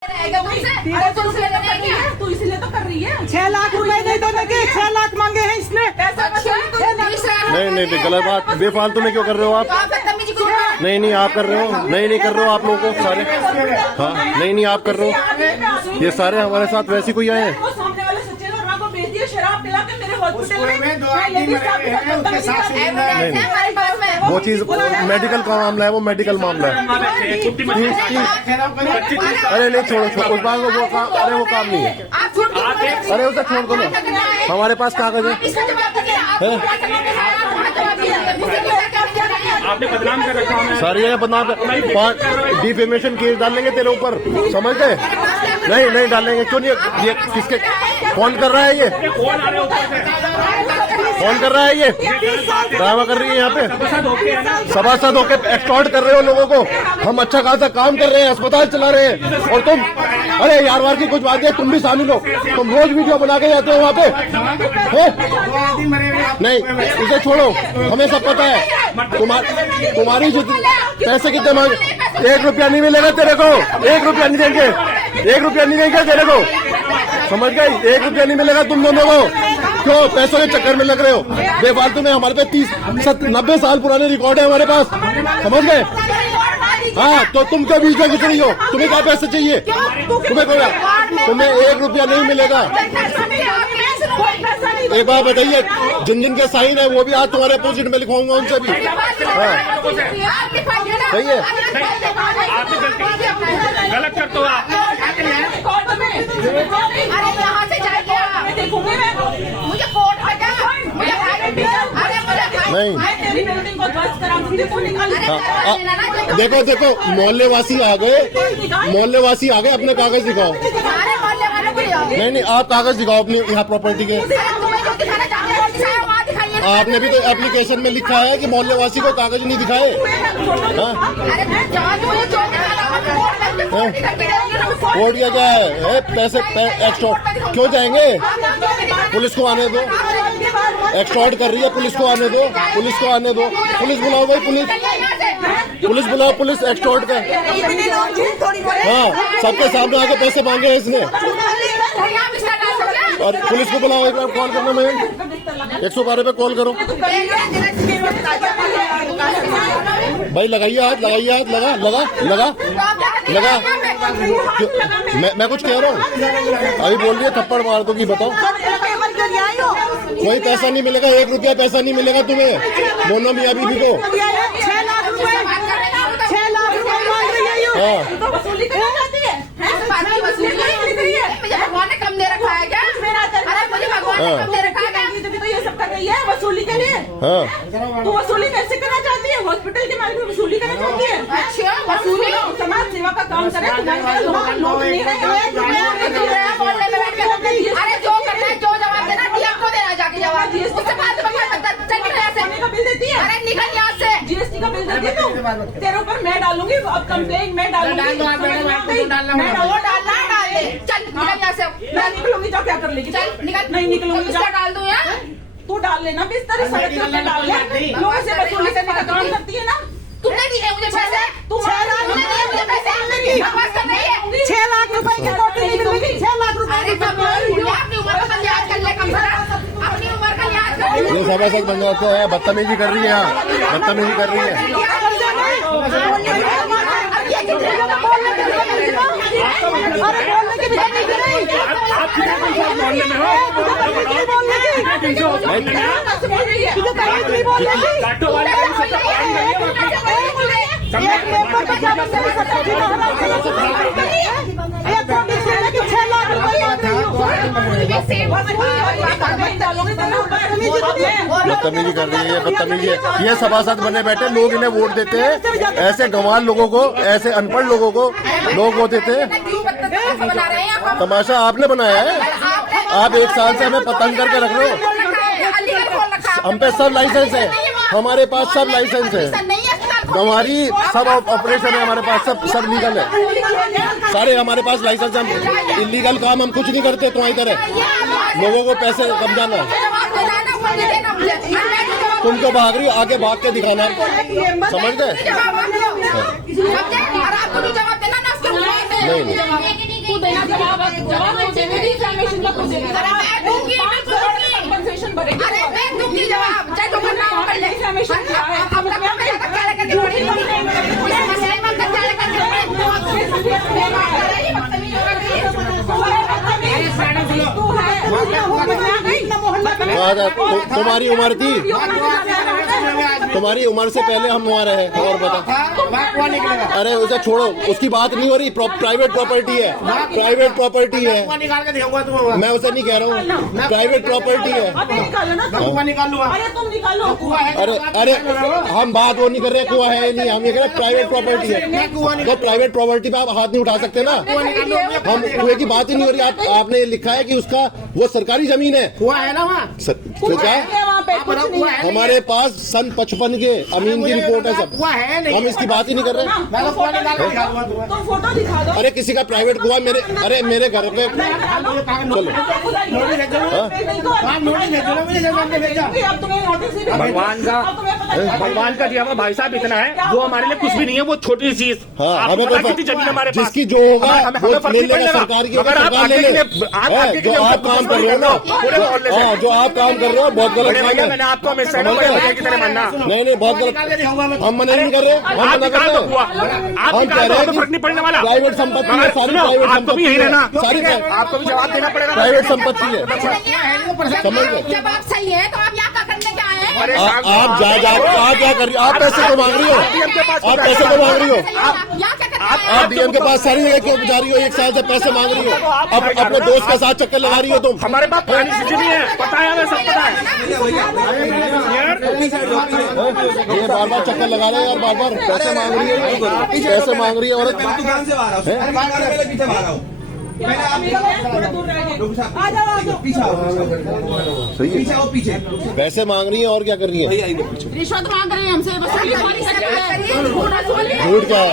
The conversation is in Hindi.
तो इसलिए तो कर रही है। 6 लाख रुपए नहीं देने के 6 लाख मांगे हैं इसने। नहीं गलत बात, बेफालतू में क्यों कर रहे हो आप? नहीं आप कर रहे हो, नहीं कर रहे हो आप लोगों को सारे। हाँ नहीं आप कर रहे हो, ये सारे हमारे साथ वैसे कोई आए हैं। सामने वाले सच्चे लोग को भेज दिया शराब पिला के मेरे हॉस्पिटल में। वो चीज मेडिकल का मामला है, वो मेडिकल मामला है। अरे नहीं छोड़ो उस बात को, अरे वो काम नहीं है। अरे उसे छोड़ दो ना, हमारे पास कागज है। आपने बदनाम कर रखा है, सारी जगह बदनाम कर, डिफेमेशन केस डालेंगे तेरे ऊपर, समझ गए? नहीं डालेंगे, क्यों नहीं? ये किसके कौन कर रहा है? ये कौन कर रहा है? ये ड्रामा कर रही है यहाँ पे, सभासद होके एक्सटॉर्ट कर रहे हो लोगों को। हम अच्छा खासा काम कर रहे हैं, अस्पताल चला रहे हैं, और तुम अरे यार वार की कुछ बात है, तुम भी शामिल हो। तुम रोज वीडियो बना के जाते हो वहाँ पे। नहीं इसे छोड़ो, हमें सब पता है। तुम्हारी जितनी पैसे कितने मांगे, 1 रुपया नहीं मिलेगा तेरे को, 1 रुपया नहीं देंगे, 1 रुपया नहीं देंगे तेरे को, समझ गई? 1 रुपया नहीं मिलेगा तुम दोनों को। क्यों पैसों के चक्कर में लग रहे हो बेफालतू में? हमारे पे 90 साल पुराने रिकॉर्ड है हमारे पास, समझ गए? हाँ तो तुम क्या बीच में घुस रही हो? तुम्हें क्या पैसे चाहिए? तुम्हें 1 रुपया नहीं मिलेगा। एक बार बताइए, जिन के साइन है वो भी आज तुम्हारे अपोजिट में लिखवाऊंगा उनसे भी। हाँ सही है, गलत करते हो आप। नहीं देखो मोहल्ले वासी आ गए, अपने कागज दिखाओ। नहीं आप कागज दिखाओ अपनी यहाँ प्रॉपर्टी के। आपने भी तो एप्लीकेशन में लिखा है कि मोहल्ले वासी को कागज नहीं दिखाए। कोर्ट क्या है? पैसे एक्सटॉर्ट क्यों जाएंगे? पुलिस को आने दो, एक्सटॉर्ट कर रही है, पुलिस को आने दो, पुलिस बुलाओ भाई, पुलिस बुलाओ, पुलिस एक्सटॉर्ट कर। हाँ सबके सामने आके पैसे मांगे हैं इसने, और पुलिस को बुलाओ। एक बार कॉल करना, मैं 112 पे कॉल करो भाई। लगाइए हाथ, लगा। मैं कुछ कह रहा हूँ, अभी बोल रही है थप्पड़ मार दो कि बताओ। कोई पैसा नहीं मिलेगा, 1 रुपया पैसा नहीं मिलेगा तुम्हें, दोनों मियाँ बीवी को। 6 लाख रुपए मांग रही है। हाँ भगवान ने कम दे रखा है क्या? अरे मुझे भगवान ने कम दे रखा है, तो ये सब कर रही है वसूली के लिए। हाँ तो वसूली कैसे करना चाहती है? हॉस्पिटल के मालिक वसूली करना चाहती है। अच्छा वसूली समाज सेवा का काम करे। अरे जो करना है, जो जवाब देना डीएम को देना, जाके जवाब जीएसटी का बिल देती है। अरे निकल यहाँ से, जीएसटी का बिल देती है तू। तेरे ऊपर मैं डालूंगी अब कंप्लेंट, मैं डालूंगी। चल निकल यहाँ से। मैं निकलूंगी तो क्या कर लेगी? चल निकल। नहीं निकलूंगी, डाल दूं यार। तू डाल लेना बिस्तर, सड़क पे डाल ले। लोगों से वसूली करने का काम करती है ना। तुमने दिए मुझे पैसे, तुमने दिए मुझे पैसे। 6 लाख रुपए की नौकरी मिलेगी, 6 लाख रुपए। अपनी उम्र का लिहाज कर ले, कम से कम अपनी उम्र का लिहाज कर। ये सभासद बन जाते हैं, बदतमीजी कर रही है, बदतमीजी कर रही है। मोहल्ले में हो बदतमीजी कर रही है, बदतमीजी है। ये सभासद बने बैठे लोग, इन्हें वोट देते हैं। ऐसे गंवार लोगों को, ऐसे अनपढ़ लोगों को लोग वोट देते हैं। तमाशा आपने बनाया है। आप 1 साल से हमें पतंग करके रख रहे हो। हम पे सब लाइसेंस है, हमारे पास सब लाइसेंस है। गंवारी सब ऑपरेशन है हमारे पास, सब लीगल है सारे हमारे पास लाइसेंस। हम इलीगल काम हम कुछ नहीं करते तुम्हारी तरह, लोगों को पैसे कम जाना। तुम तो भाग रही हो, आगे भाग के दिखाना, समझ गए? नहीं तू देना जवाब डिफेमेशन का कुछ कंपनसेशन भरेगी। अरे मैं दूंगी जवाब, चाहे जो करना हो कर ले। डिफेमेशन क्या है? तुम्हारी उम्र थी, तुम्हारी उम्र से पहले हम वहाँ रहे। और बता, अरे उसे छोड़ो, उसकी बात नहीं हो रही। प्राइवेट प्रॉपर्टी है, प्राइवेट प्रॉपर्टी है। मैं उसे नहीं कह रहा हूँ, प्राइवेट प्रॉपर्टी है। अरे अरे हम बात वो नहीं कर रहे कुआ है नहीं, हम ये कह रहे प्राइवेट प्रॉपर्टी है। तो प्राइवेट प्रॉपर्टी पे आप हाथ नहीं उठा सकते ना। हम कुएं की बात ही नहीं हो रही। आपने लिखा है कि उसका वो सरकारी जमीन है। कुआ है ना वहाँ, तो क्या हमारे पास सन 55 के अमीन की रिपोर्ट है सब। कुआ है नहीं, हम इसकी बात ही नहीं कर रहे। तुम फोटो दिखा दो। अरे किसी का प्राइवेट कुआ मेरे, अरे मेरे घर पे चलो। भगवान का दिया हुआ भाई साहब इतना है, वो हमारे लिए कुछ भी नहीं है, वो छोटी चीज। हाँ, आपको हमें पता कितनी जमीन हमारे पास, जिसकी जो होगा वो ले लेगा सरकार की। अगर आप सरकार ले ले। जो आप काम कर रहे हो ना, जो आप काम कर रहे हो बहुत गलत काम है। मैंने आपको हमेशा की तरह मानना। नहीं बहुत गलत, हम मना नहीं कर रहे, हम मना कर रहे हैं। हम कह रहे हैं फर्क नहीं पड़ने वाला। प्राइवेट संपत्ति है, सारी प्राइवेट आपको भी यही संपत्ति रहना, है, सारी आपको भी जवाब देना पड़ेगा। प्राइवेट संपत्ति है। समझ गए? जब आप सही है तो आप यहाँ क्या करने क्या है? आप आप क्या कर रही हो? आप पैसे को मांग रही हो, आप पैसे को मांग रही हो। यहाँ क्या करना है? आप डीएम के पास सारी जगह क्यों जा रही हो? एक साल से पैसे मांग रही हो, अब अपने दोस्त के साथ चक्कर लगा रही हो तुम। हमारे पास पुरानी सूची भी है, पता है हमें, सब पता है। ये बार बार चक्कर लगा रहे हैं यार, बार बार पैसे मांग रही है, पैसे मांग रही है औरत। दुकान से बाहर आओ, पीछे बाहर आओ। पहले आप पीछे आओ, सही पीछे है, आओ, पीछे। पैसे मांग रही है और क्या कर रही है? रिश्वत मांग रहे हैं हमसे, बस झूठ क्या है?